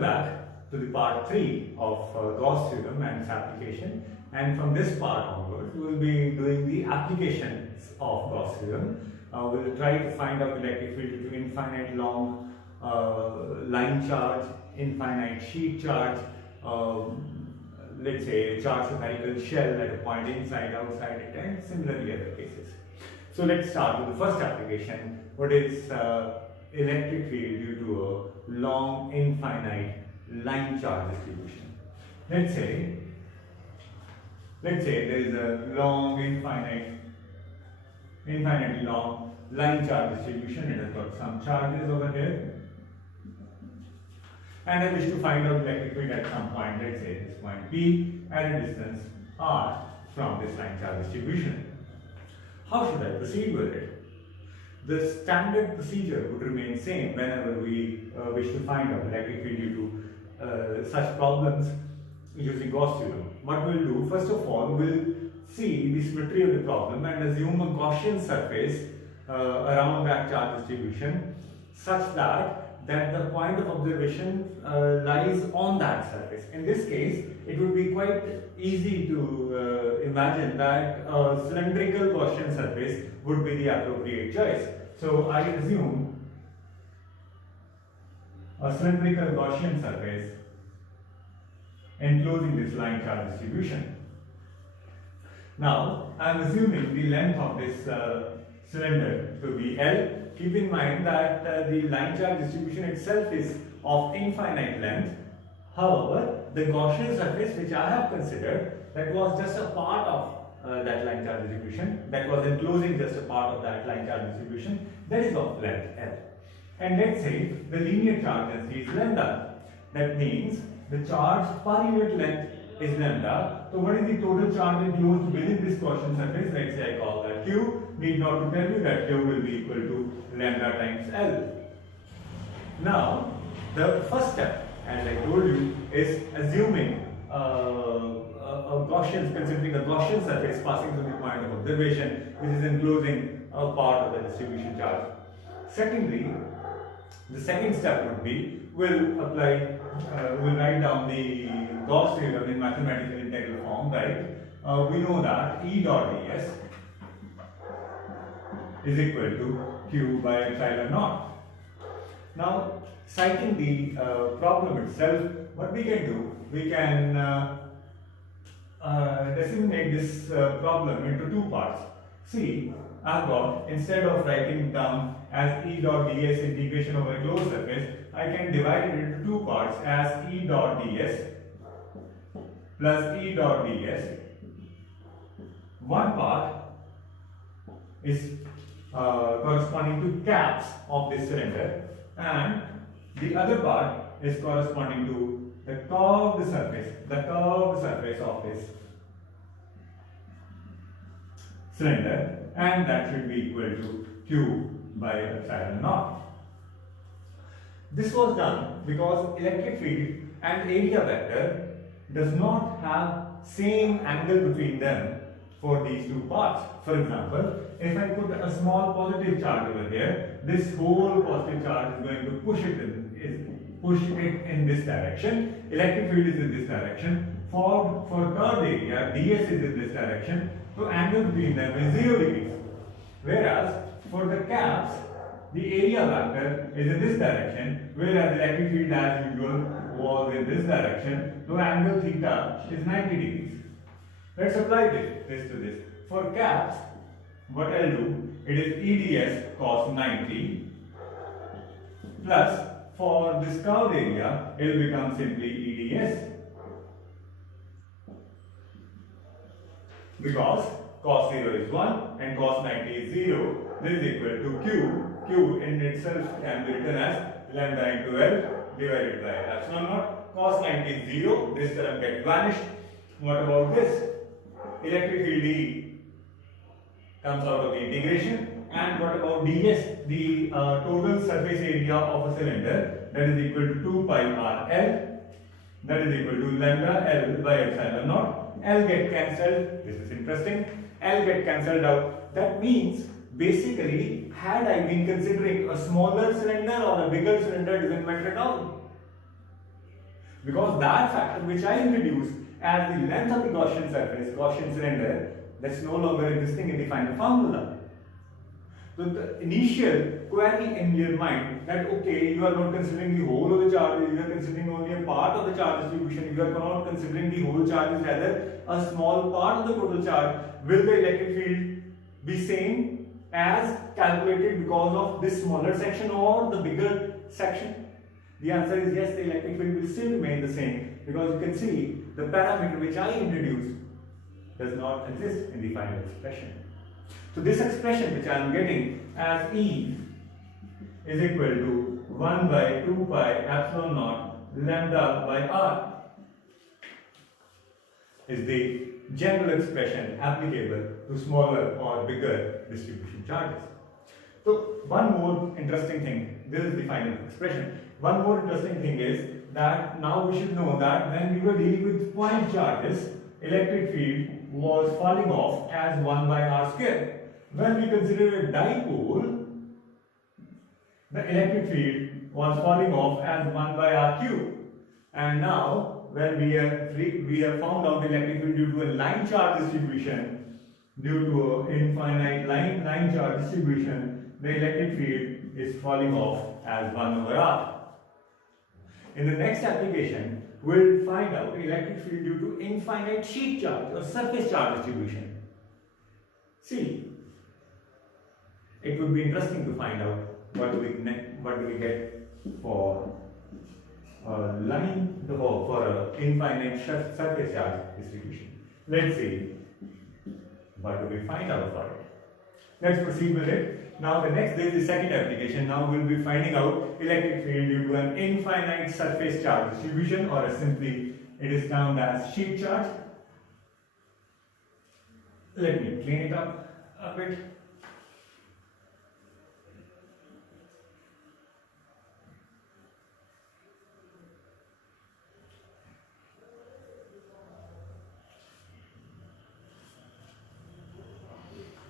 Welcome back to the part 3 of Gauss Theorem and its application, and from this part onwards we will be doing the applications of Gauss Theorem. We will try to find out electric field due to infinite long line charge, infinite sheet charge, let's say a charged spherical shell at a point inside, outside it, and similarly other cases. So let's start with the first application. What is electric field due to a long infinite line charge distribution? Let's say there is a long infinitely long line charge distribution. It has got some charges over here, and I wish to find out electric field at some point, let's say this point P, at a distance r from this line charge distribution. How should I proceed with it? The standard procedure would remain same whenever we wish to find out electric field due to such problems using Gauss theorem. What we'll do, first of all, we'll see the symmetry of the problem and assume a Gaussian surface around that charge distribution such that the point of observation lies on that surface. In this case, it would be quite easy to imagine that a cylindrical Gaussian surface would be the appropriate choice. So I assume a cylindrical Gaussian surface enclosing this line charge distribution. Now I am assuming the length of this cylinder to be L. Keep in mind that the line charge distribution itself is of infinite length. However, the Gaussian surface which I have considered, that was just a part of that line charge distribution, that was enclosing just a part of that line charge distribution, that is of length L. And let's say the linear charge density is lambda. That means the charge per unit length is lambda. So what is the total charge enclosed within this Gaussian surface? Let's say I call that Q. Need not to tell you that Q will be equal to lambda times L. Now, the first step, as I told you, is assuming considering a Gaussian surface passing through the point of observation, which is enclosing a part of the distribution charge. Secondly, the second step would be, we'll write down the Gauss theorem in mathematical integral form, right? We know that E dot ds is equal to Q by epsilon naught. Now, citing the problem itself, what we can do, we can disseminate this problem into two parts. See, I've got, instead of writing down as E dot ds integration over a closed surface, I can divide it into two parts as E dot ds plus E dot ds. One part is corresponding to caps of this cylinder, and the other part is corresponding to the curved surface of this cylinder, and that should be equal to Q by epsilon naught. This was done because electric field and area vector does not have same angle between them for these two parts. For example, if I put a small positive charge over here, this whole positive charge is going to push it in this direction. Electric field is in this direction. For curved area, ds is in this direction. So angle between them is 0 degrees. Whereas for the caps, the area vector is in this direction, whereas electric field as usual was in this direction. So angle theta is 90 degrees. Let's apply this to this. For caps, what I'll do, it is EDS cos 90 plus for this curved area, it will become simply EDS. Because cos 0 is 1 and cos 90 is 0, this is equal to Q. Q in itself can be written as lambda into L divided by epsilon naught. Cos 90 is 0, this term gets vanished. What about this? Electric field E comes out of the integration. And what about ds? The total surface area of a cylinder, that is equal to 2 pi r L, that is equal to lambda L by epsilon naught. L get cancelled. This is interesting. L get cancelled out. That means basically, had I been considering a smaller cylinder or a bigger cylinder, doesn't matter at all. because that factor which I introduced as the length of the Gaussian surface, Gaussian cylinder, that's no longer existing in the final formula. So the initial query in your mind that okay, you are not considering the whole of the charges, you are considering only a part of the charge distribution, you are not considering the whole charge is rather a small part of the total charge. Will the electric field be same as calculated because of this smaller section or the bigger section? The answer is yes, the electric field will still remain the same, because you can see the parameter which I introduced does not exist in the final expression. So this expression which I am getting as E is equal to 1 by 2 pi epsilon naught lambda by R is the general expression applicable to smaller or bigger distribution charges. So one more interesting thing, this is the final expression. One more interesting thing is that now we should know that when we were dealing with point charges, electric field was falling off as 1 by r square. When we consider a dipole, the electric field was falling off as 1 by r cube. And now when we have found out electric field due to a line charge distribution, due to an infinite line charge distribution, the electric field is falling off as 1 over r. In the next application, we'll find out electric field due to infinite sheet charge or surface charge distribution. See, it would be interesting to find out what do we get for line for an infinite surface charge distribution. Let's see what do we find out for it. Let's proceed with it. Now the next is the second application. Now we'll be finding out electric field due to an infinite surface charge distribution, or simply it is termed as sheet charge. Let me clean it up a bit.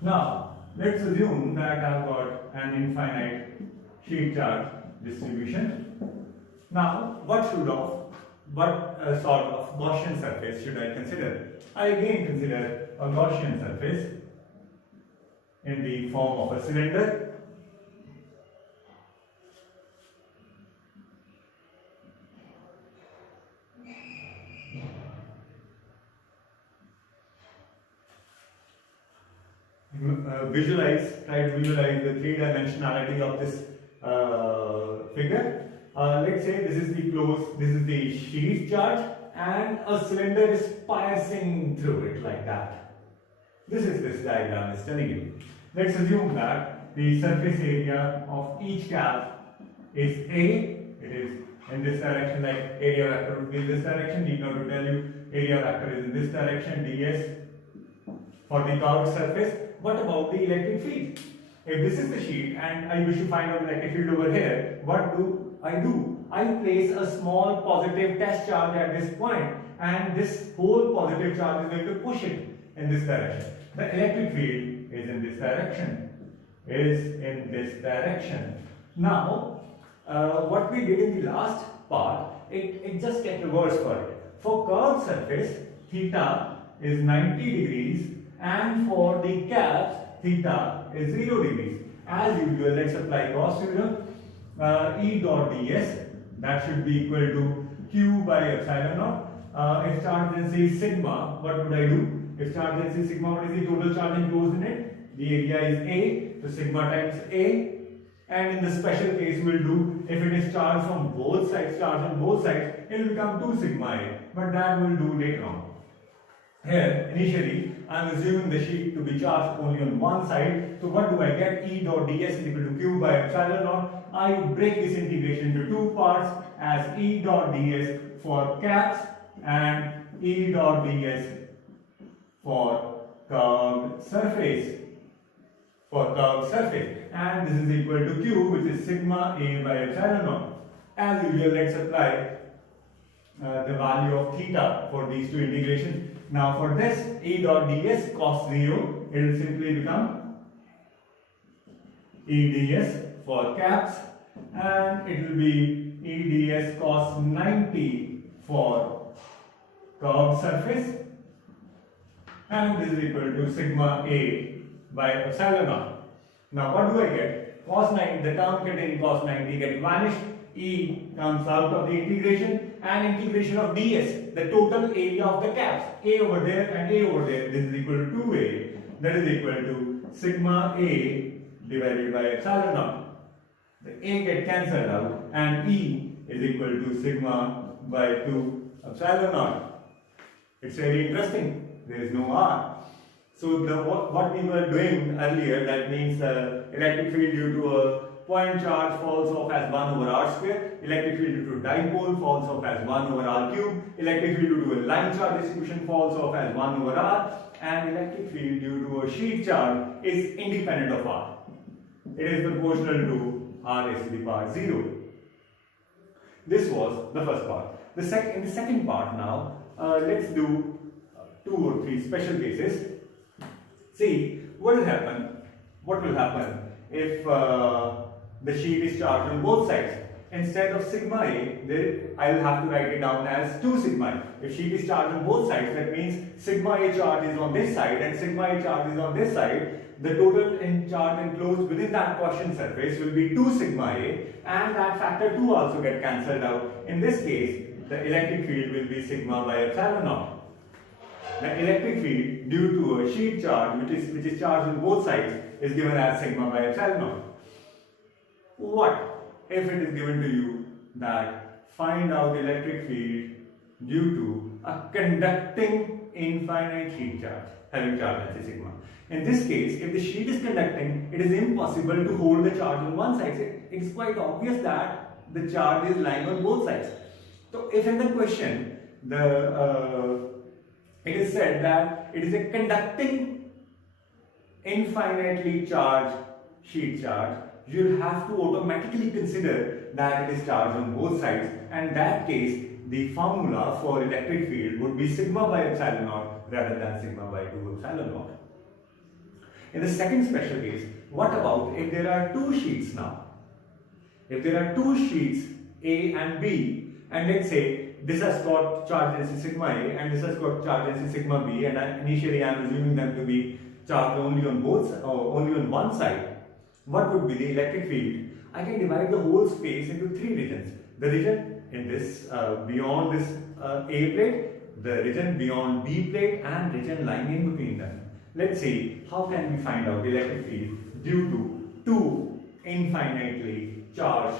Now, let's assume that I've got an infinite sheet charge distribution. Now, what sort of Gaussian surface should I consider? I again consider a Gaussian surface in the form of a cylinder. Try to visualize the three-dimensionality of this figure. Let's say this is the sheet charge, and a cylinder is passing through it like that. This diagram is telling you. Let's assume that the surface area of each cap is A. It is in this direction, like area vector would be in this direction. Need not to tell you, area vector is in this direction, ds for the curved surface. What about the electric field? If this is the sheet and I wish to find out electric field over here, what do? I place a small positive test charge at this point, and this whole positive charge is going to push it in this direction. The electric field is in this direction. Now, what we did in the last part, it just get reversed for it. For curved surface, theta is 90 degrees, and for the caps, theta is 0 degrees. As usual, let's apply Gauss Theorem. E dot ds, that should be equal to q by epsilon naught. If charge density is sigma, what would I do? If charge density is sigma, what is the total charge enclosed in it? The area is A, so sigma times A. And in the special case, we'll do, if it is charged from both sides, charge on both sides, it will become 2 sigma A. But that we'll do later on. Here, initially, I am assuming the sheet to be charged only on one side. So what do I get? E dot ds is equal to q by epsilon naught. I break this integration into two parts as E dot ds for caps and E dot ds for curved surface. And this is equal to q, which is sigma A by epsilon naught. As usual, let's apply the value of theta for these two integrations. Now for this, E dot ds cos 0, it will simply become E ds for caps, and it will be E ds cos 90 for curved surface, and this is equal to sigma A by epsilon naught. Now what do I get? Cos 90, the term containing cos 90 get vanished. E comes out of the integration, and integration of ds, the total area of the caps, A over there and A over there, this is equal to 2A, that is equal to sigma A divided by epsilon naught. The A get cancelled out and E is equal to sigma by 2 epsilon naught. It's very interesting, there is no R. So what we were doing earlier, that means electric field due to a point charge falls off as 1 over r square, electric field due to a dipole falls off as 1 over r cube, electric field due to a line charge distribution falls off as 1 over r, and electric field due to a sheet charge is independent of r. It is proportional to r raised to the power 0. This was the first part. In the second part now, let's do 2 or 3 special cases. See, what will happen? What will happen if the sheet is charged on both sides? Instead of sigma A, I will have to write it down as 2 sigma A. If sheet is charged on both sides, that means sigma A charge is on this side and sigma A charge is on this side. The total charge enclosed within that quotient surface will be 2 sigma A, and that factor 2 also get cancelled out. In this case, the electric field will be sigma by epsilon naught. The electric field due to a sheet charge which is charged on both sides is given as sigma by epsilon naught. What if it is given to you that find out electric field due to a conducting infinite sheet charge having charge density sigma? In this case, if the sheet is conducting, it is impossible to hold the charge on one side. It is quite obvious that the charge is lying on both sides. So if in the question it is said that it is a conducting infinitely charged sheet charge, you will have to automatically consider that it is charged on both sides, and in that case the formula for electric field would be sigma by epsilon naught rather than sigma by 2 epsilon naught. In the second special case, what about if there are 2 sheets now? If there are 2 sheets A and B, and let's say this has got charge density sigma A and this has got charge density sigma B, and initially I am assuming them to be charged only on one side. What would be the electric field? I can divide the whole space into 3 regions. The region in this beyond this A plate, the region beyond B plate, and region lying in between them. Let's see how can we find out the electric field due to 2 infinitely charged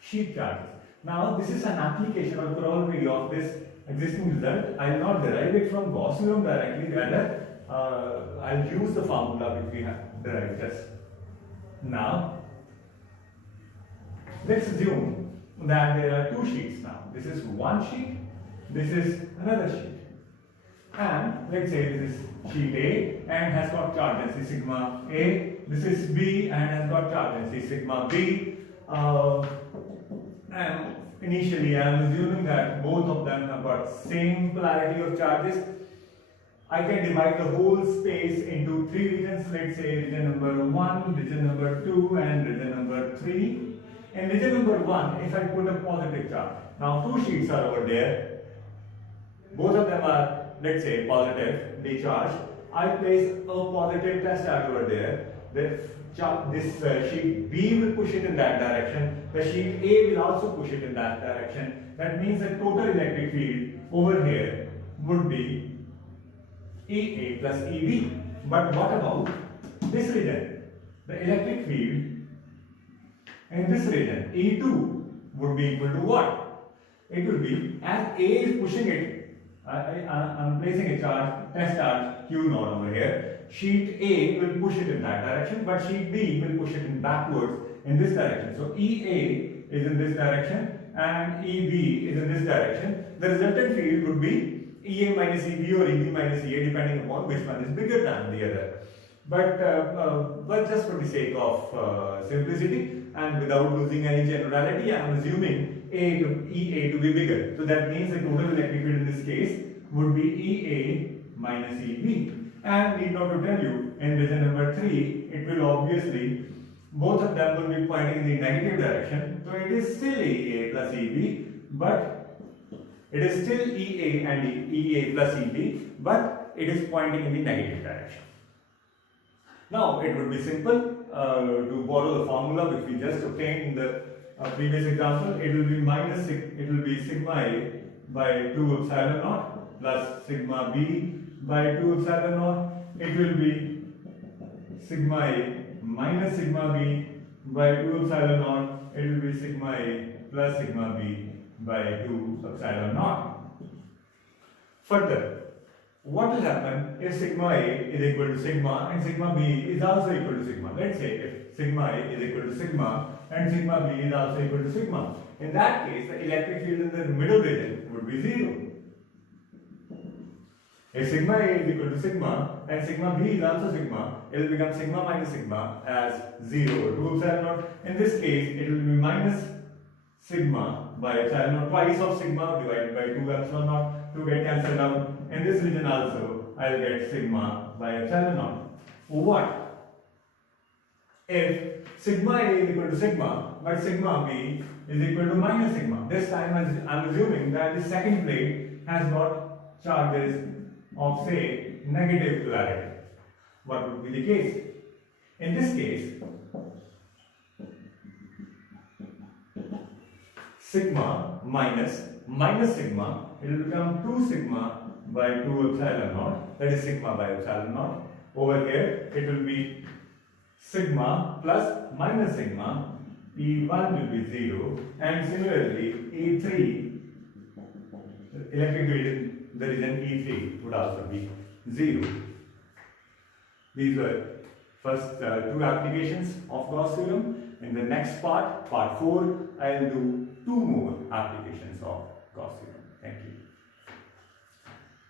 sheet charges. Now this is an application or corollary of this existing result. I will not derive it from Gauss Theorem directly, rather I will use the formula which we have derived just now. Let's assume that there are 2 sheets now. This is one sheet, this is another sheet. And let's say this is sheet A and has got charge density sigma A. This is B and has got charge density sigma B. And initially I am assuming that both of them have got same polarity of charges. I can divide the whole space into 3 regions. Let's say region number 1, region number 2 and region number 3. In region number 1, if I put a positive charge, now 2 sheets are over there, both of them are, let's say, positively charged. I place a positive test charge over there. This sheet B will push it in that direction. The sheet A will also push it in that direction. That means the total electric field over here would be EA plus EB. But what about this region? The electric field in this region, E2, would be equal to what? It will be, as A is pushing it, I am placing a test charge Q naught over here. Sheet A will push it in that direction, but sheet B will push it in backwards in this direction. So EA is in this direction and EB is in this direction. The resultant field would be EA minus EB or EB minus EA, depending upon which one is bigger than the other. But just for the sake of simplicity and without losing any generality, I am assuming EA to be bigger. So that means the total electric field in this case would be EA minus EB. And need not to tell you, in region number 3, it will obviously, both of them will be pointing in the negative direction. So it is still EA plus EB, but It is still EA and EA plus EB, but it is pointing in the negative direction. Now it would be simple to borrow the formula which we just obtained in the previous example. It will be sigma A by 2 epsilon naught plus sigma B by 2 epsilon naught. It will be sigma A minus sigma B by 2 epsilon naught. It will be sigma A plus sigma B by 2 epsilon naught. Further, what will happen if sigma A is equal to sigma and sigma B is also equal to sigma? Let's say if sigma A is equal to sigma and sigma B is also equal to sigma. In that case, the electric field in the middle region would be 0. If sigma A is equal to sigma and sigma B is also sigma, it will become sigma minus sigma as 0 or 2 epsilon naught. In this case, it will be minus sigma by epsilon naught, twice of sigma divided by 2 epsilon naught to get cancelled out. In this region also, I will get sigma by epsilon naught. What if sigma A is equal to sigma, but sigma B is equal to minus sigma? This time I am assuming that the second plate has got charges of, say, negative polarity. What would be the case? In this case, sigma minus sigma, it will become 2 sigma by 2 epsilon naught, that is sigma by epsilon naught. Over here, it will be sigma plus minus sigma, E1 will be 0, and similarly, E3, electric field in the region E3 would also be 0. These were first two applications of Gauss theorem. In the next part 4, I will do 2 more applications of Gauss theorem.